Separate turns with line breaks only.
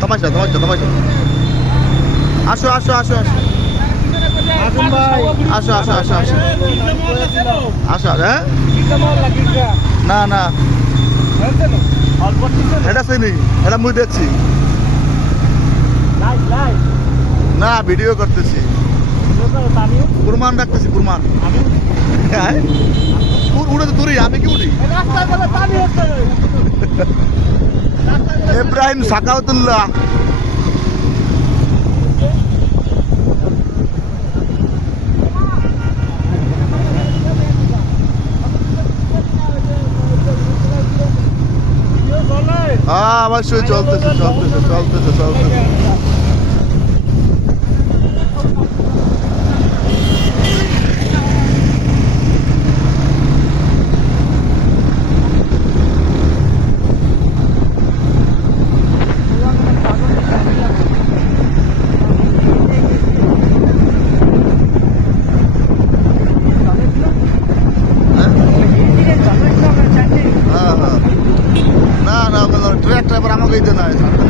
তামাশা আসো আসো আসো আসো।
আসুন ভাই।
আসো আসো আসো আসো। আসো হ্যাঁ? না না। এটা চিনি এটা মুই দেখছি। না ভিডিও করতেছি। কুরমান রাখতেছি কুরমান। হ্যাঁ? উড়- তো দূরে আমি কি উড়ি ইব্রাহিম সাকাউতুল্লাহ। হ্যাঁ অবশ্যই চলতেছে চলতেছে চলতেছে চলতেছে। হ্যাঁ হ্যাঁ